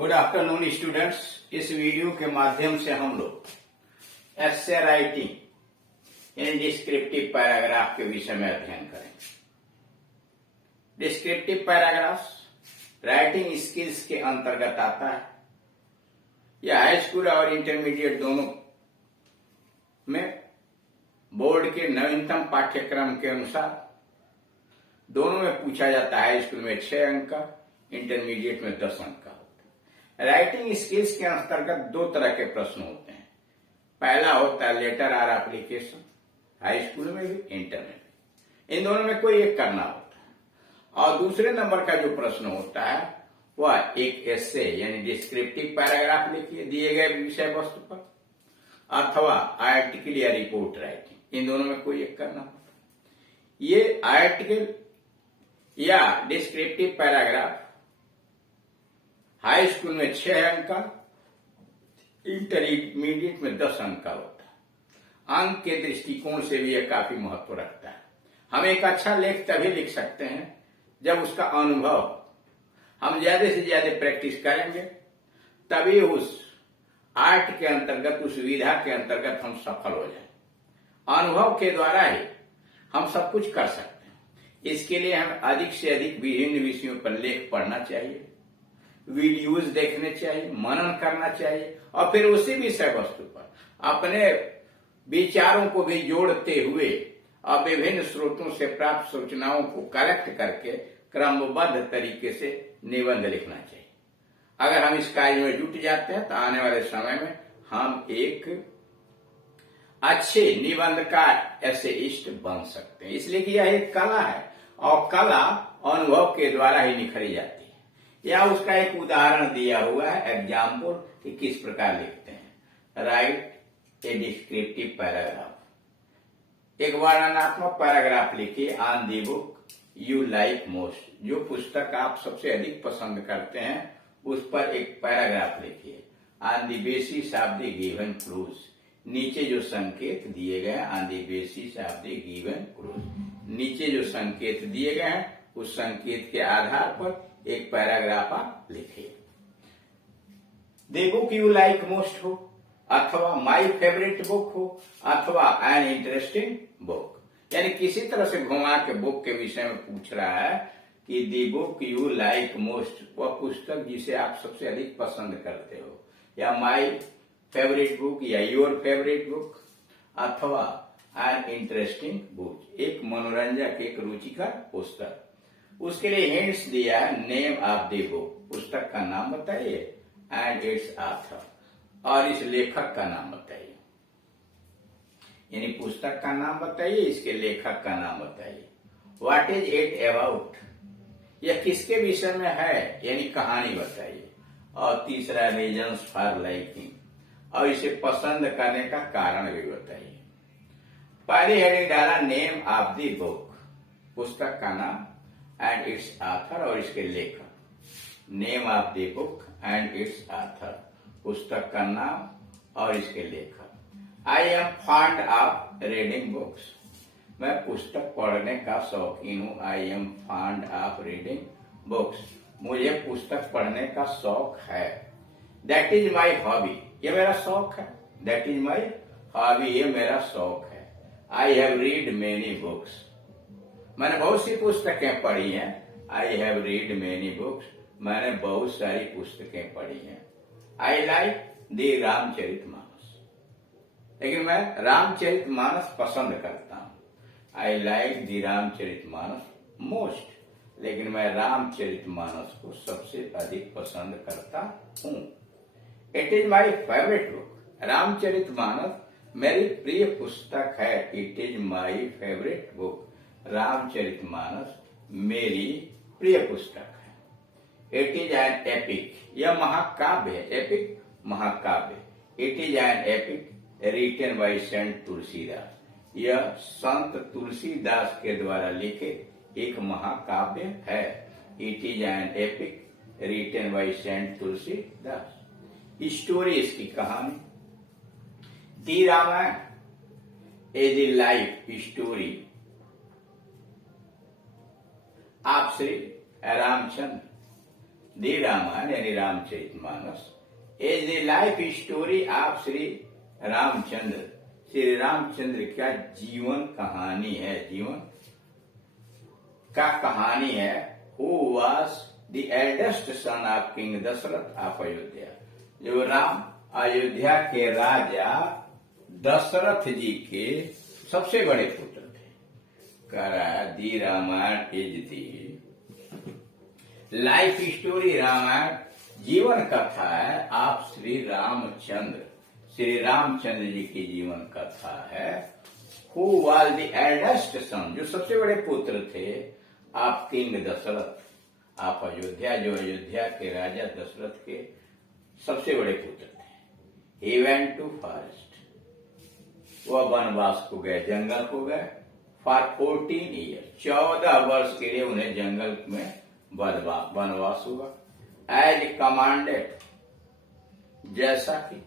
Good afternoon students. इस video के माध्यम से हम लोग एस्से राइटिंग यानी डिस्क्रिप्टिव पैराग्राफ के विषय में अध्ययन करेंगे। डिस्क्रिप्टिव पैराग्राफ राइटिंग स्किल्स के अंतर्गत आता है। यह हाई स्कूल और इंटरमीडिएट दोनों में बोर्ड के नवीनतम पाठ्यक्रम के अनुसार दोनों में पूछा जाता है। हाई स्कूल में 6 अंक का, इंटरमीडिएट में 10 अंक का होता है। राइटिंग स्किल्स के अंतर्गत 2 तरह के प्रश्न होते हैं। पहला होता है letter or application, high school में भी, इंटर में भी। इन दोनों में कोई एक करना होता है। और दूसरे नंबर का जो प्रश्न होता है वह एक एस्से यानी डिस्क्रिप्टिव पैराग्राफ लिखिए दिए गए विषय वस्तु पर, अथवा आर्टिकल या रिपोर्ट राइटिंग। इन दोनों में कोई एक करना होता है। ये आर्टिकल या डिस्क्रिप्टिव पैराग्राफ हाई स्कूल में 6 अंक का, इंटरमीडिएट में 10 अंक का होता है। अंक के दृष्टिकोण से भी यह काफी महत्व रखता है। हम एक अच्छा लेख तभी लिख सकते हैं जब उसका अनुभव हम ज्यादा से ज्यादा प्रैक्टिस करेंगे, तभी उस आर्ट के अंतर्गत, उस विधा के अंतर्गत हम सफल हो जाए। अनुभव के द्वारा ही हम सब कुछ कर सकते हैं। इसके लिए हमें अधिक से अधिक विभिन्न विषयों पर लेख पढ़ना चाहिए, वीडियोज देखने चाहिए, मनन करना चाहिए, और फिर उसी विषय वस्तु पर अपने विचारों को भी जोड़ते हुए और विभिन्न स्रोतों से प्राप्त सूचनाओं को कलेक्ट करके क्रमबद्ध तरीके से निबंध लिखना चाहिए। अगर हम इस कार्य में जुट जाते हैं तो आने वाले समय में हम एक अच्छे निबंधकार एसेइस्ट बन सकते हैं। इसलिए कि यह एक कला है और कला अनुभव के द्वारा ही निखरी जाती है। या उसका एक उदाहरण दिया हुआ है, एग्जाम्पल, कि किस प्रकार लिखते हैं। राइट ए डिस्क्रिप्टिव पैराग्राफ। एक वर्णनात्मक पैराग्राफ लिखिए on the book you like most. जो पुस्तक आप सबसे अधिक पसंद करते हैं उस पर एक पैराग्राफ लिखिए। On the basis of the given clues. नीचे जो संकेत दिए गए, on the basis of the given clues, नीचे जो संकेत दिए गए हैं उस संकेत के आधार पर एक पैराग्राफ आप लिखिए। The book you like most हो, अथवा माई फेवरेट बुक हो, अथवा एन इंटरेस्टिंग बुक। यानी किसी तरह से घुमा के बुक के विषय में पूछ रहा है कि the book you like most, वह पुस्तक जिसे आप सबसे अधिक पसंद करते हो, या माई फेवरेट बुक या योर फेवरेट बुक, अथवा एन इंटरेस्टिंग बुक, एक मनोरंजक, एक रुचिकर पुस्तक। उसके लिए हिंट्स दिया है। नेम ऑफ द बुक, पुस्तक का नाम बताइए, एंड इट्स ऑथर, और इस लेखक का नाम बताइए। यानी पुस्तक का नाम बताइए, इसके लेखक का नाम बताइए। व्हाट इज इट अबाउट, यह किसके विषय में है, यानी कहानी बताइए। और तीसरा रीजन्स फॉर लाइकिंग, और इसे पसंद करने का कारण भी बताइए। पहले हेडिंग डाला नेम ऑफ द बुक, पुस्तक का नाम, एंड इट्स ऑथर, और इसके लेखक। Name of the book and it's author, पुस्तक का नाम और इसके लेखक। I am fond of reading books, मैं पुस्तक पढ़ने का शौकीन हूँ। I am fond of reading books, मुझे पुस्तक पढ़ने का शौक है। दैट इज माई हॉबी, ये मेरा शौक है। दैट इज माई हॉबी, ये मेरा शौक है। I have read many books, मैंने बहुत सी पुस्तकें पढ़ी हैं। I have read many books, मैंने बहुत सारी पुस्तकें पढ़ी हैं। आई लाइक द रामचरितमानस, लेकिन मैं रामचरितमानस पसंद करता हूँ। I like the Ramcharitmanas most, लेकिन मैं रामचरितमानस को सबसे अधिक पसंद करता हूँ। It is my favourite book, Ramcharitmanas मेरी प्रिय पुस्तक है। It is my favourite book, Ramcharitmanas मेरी प्रिय पुस्तक है। इट इज एन एपिक, यह महाकाव्य है। एपिक महाकाव्य। It is an epic written by saint Tulsidas, यह संत तुलसीदास के द्वारा लिखित एक महाकाव्य है। It is an epic written by saint Tulsidas. Story, इसकी कहानी। The Ramayana is the life story of Shri Ramchandra. The Ramayana यानी Ramcharitmanas is the life story of Shri Ramchandra. Shri Ramchandra का जीवन कहानी है, जीवन का कहानी है। Who was the eldest son of king Dasharath of Ayodhya. जो राम अयोध्या के राजा दशरथ जी के सबसे बड़े पुत्र थे। कह रहा है the Ramayana is the life story, Ramayana जीवन कथा है आप श्री रामचंद्र, श्री रामचंद्र जी की जीवन कथा है। हु वॉज द एल्डेस्ट सन, जो सबसे बड़े पुत्र थे आप किंग दशरथ आप अयोध्या, जो अयोध्या के राजा दशरथ के सबसे बड़े पुत्र थे। ही वेंट टू फॉरेस्ट, वह वनवास को गए, जंगल को गए। फॉर 14 ईयर, 14 वर्ष के लिए उन्हें जंगल में वनवास हुआ। एज कमांडेड, जैसा कि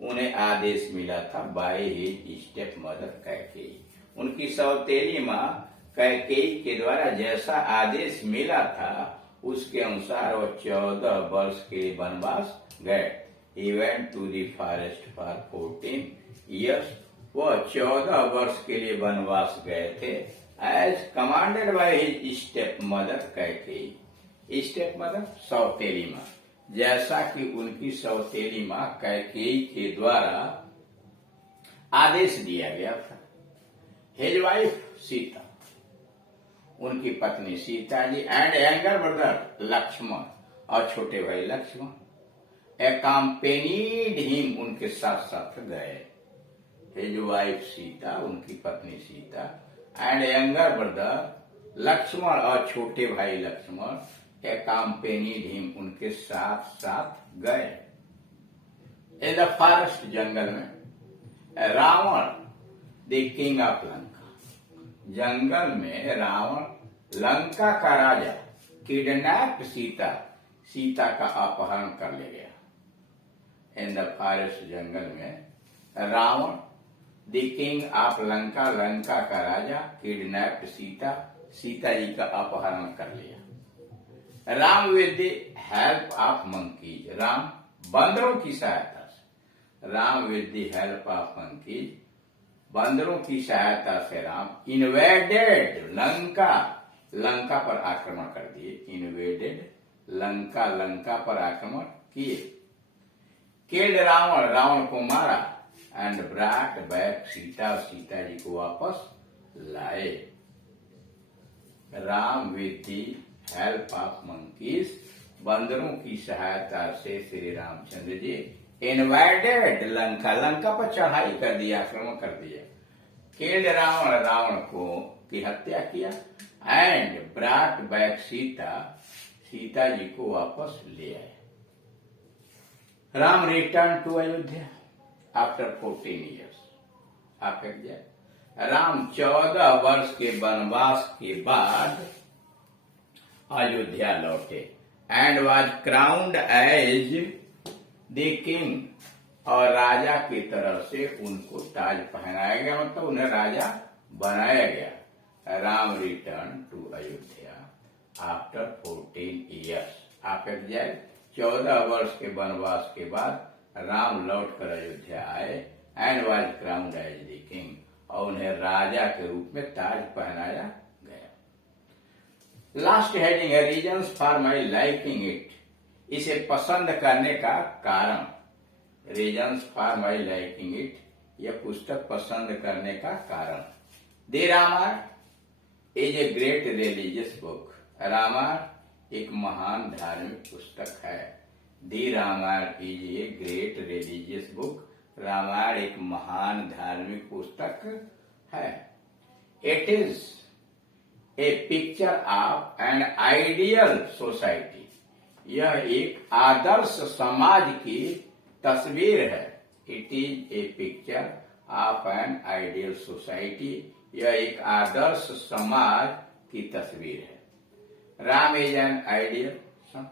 उन्हें आदेश मिला था bye his step mother Kaikeyi, उनकी सौतेली मां कैकेयी के द्वारा जैसा आदेश मिला था उसके अनुसार वह 14 वर्ष के वनवास गए। He went to the forest for 14 years, वह 14 वर्ष के लिए वनवास गए थे। As commanded by his step mother Kaikeyi, step mother सौतेली मां, जैसा कि उनकी सौतेली मां कैकेयी के द्वारा आदेश दिया गया था। हिज वाइफ सीता, उनकी पत्नी Sita ji and younger brother Lakshman और छोटे भाई लक्ष्मण एक्कम्पेनीड हिम, उनके साथ साथ गए। हिज वाइफ सीता, उनकी पत्नी Sita and younger brother Lakshman और छोटे भाई लक्ष्मण एक्कम्पेनीड हिम, उनके साथ साथ गए। इन द फॉरेस्ट, जंगल में। Ravan the king of Lanka, जंगल में रावण लंका का राजा किडनैप सीता, सीता का अपहरण कर ले गया। इन द फॉरेस्ट, जंगल में Ravan the king of Lanka, Lanka का राजा किडनैप सीता, सीता जी का अपहरण कर लिया। Ram with the help of monkeys, Ram बंदरों की सहायता से, Ram with the help of monkeys, बंदरों की सहायता से राम इन्वेडेड लंका, लंका पर आक्रमण कर दिए। इन्वेडेड लंका, लंका पर आक्रमण किए। किल्ड रावण, रावण को मारा। And brought back Sita, Sita ji को वापस लाए। Ram with the help of monkeys, बंदरों की सहायता से श्री रामचंद्र जी इन्वाइडेड लंका, लंका पर चढ़ाई कर दिया, आक्रमण कर दिया। किल्ड रावण, रावण को की हत्या किया। And brought back Sita, Sita ji को वापस ले आए। Ram return to Ayodhya after 14 years. आप राम 14 वर्ष के वनवास के बाद अयोध्या लौटे। And was crowned as the king, और राजा की तरफ से उनको ताज पहनाया गया, मतलब उन्हें राजा बनाया गया। Ram return to Ayodhya after 14 years. आप 14 वर्ष के वनवास के बाद राम लौट कर अयोध्या आए। And was crowned as the king, और उन्हें राजा के रूप में ताज पहनाया गया। लास्ट हेडिंग है reasons for my liking it, इसे पसंद करने का कारण। Reasons for my liking it, यह पुस्तक पसंद करने का कारण। The Ramayana is a great religious book, Ramayana एक महान धार्मिक पुस्तक है। The Ramayana is a great religious book, Ramayana एक महान धार्मिक पुस्तक है। It is a picture of an ideal society, यह एक आदर्श समाज की तस्वीर है। It is a picture of an ideal society, यह एक आदर्श समाज की तस्वीर है। Ram is an ideal son,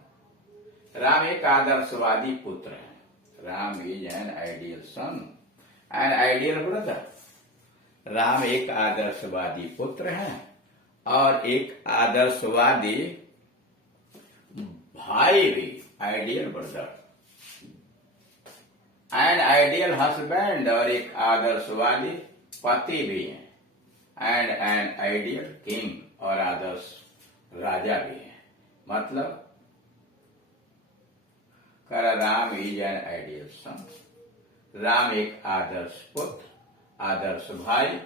Ram एक आदर्शवादी पुत्र है। Ram is an ideal son, an ideal brother, Ram एक आदर्शवादी पुत्र है और एक आदर्शवादी भाई भी, ideal brother, and ideal husband, और एक आदर्शवादी पति भी है, एंड एन आइडियल किंग, और आदर्श राजा भी है। मतलब Ram is an ideal son, Ram एक आदर्श पुत्र, आदर्श भाई,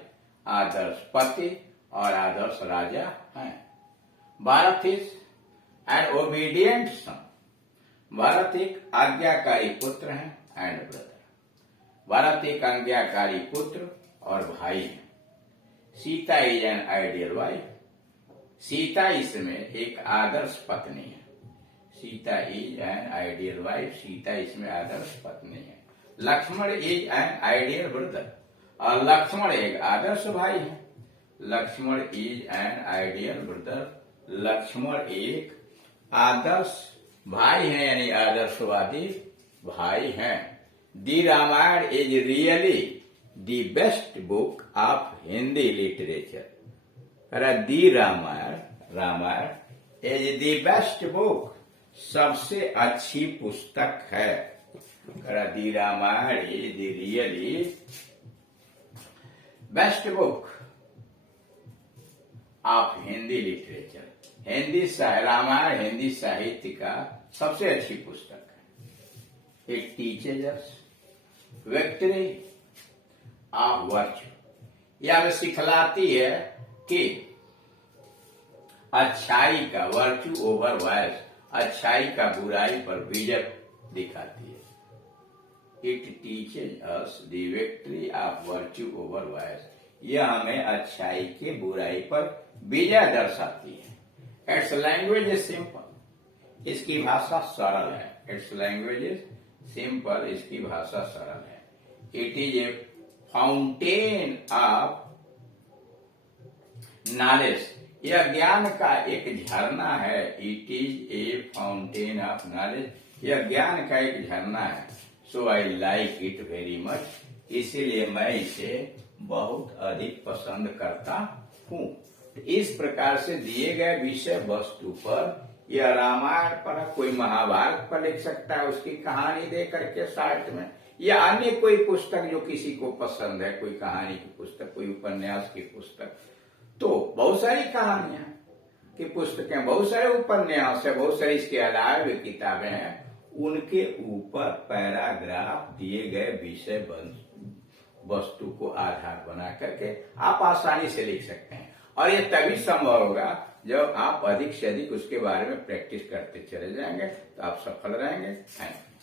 आदर्श पति और आदर्श राजा हैं। भारत इज एन ओबीडियंट सन, भारत एक आज्ञाकारी पुत्र है एंड ब्रदर, भारत एक आज्ञाकारी पुत्र और भाई है। Sita is an ideal wife, Sita इसमें एक आदर्श पत्नी है। Sita is an ideal wife, Sita इसमें आदर्श पत्नी है। Lakshman is an ideal brother, और लक्ष्मण एक आदर्श भाई है। Lakshman is an ideal brother, Lakshman एक आदर्श भाई है, यानी आदर्शवादी भाई हैं। The Ramayana is really the best book of Hindi literature, the Ramayana is the best book, सबसे अच्छी पुस्तक है। The Ramayana is the really best book of Hindi literature, Ramayana Hindi साहित्य का सबसे अच्छी पुस्तक है। It teaches us victory of virtue, यह हमें सिखलाती है कि अच्छाई का, वर्च्यू ओवर वाइस, अच्छाई का बुराई पर विजय दिखाती है। It teaches us the victory of virtue over vice, यह हमें अच्छाई के बुराई पर विजय दर्शाती है। इट्स लैंग्वेज इज सिंपल, इसकी भाषा सरल है। इट्स लैंग्वेज इज सिंपल, इसकी भाषा सरल है। It is a fountain of knowledge, यह ज्ञान का एक झरना है। It is a fountain of knowledge, यह ज्ञान का एक झरना है। So I like it very much, इसीलिए मैं इसे बहुत अधिक पसंद करता हूँ। इस प्रकार से दिए गए विषय वस्तु पर, यह रामायण पर, कोई महाभारत पर लिख सकता है उसकी कहानी दे करके साइट में, या अन्य कोई पुस्तक जो किसी को पसंद है, कोई कहानी की पुस्तक, कोई उपन्यास की पुस्तक। तो बहुत सारी कहानियां की पुस्तकें, बहुत सारे उपन्यास है, बहुत सारी इसके अलावा भी किताबें हैं, उनके ऊपर पैराग्राफ दिए गए विषय वस्तु को आधार बना करके आप आसानी से लिख सकते हैं। और ये तभी संभव होगा जब आप अधिक से अधिक उसके बारे में प्रैक्टिस करते चले जाएंगे, तो आप सफल रहेंगे। Thank you.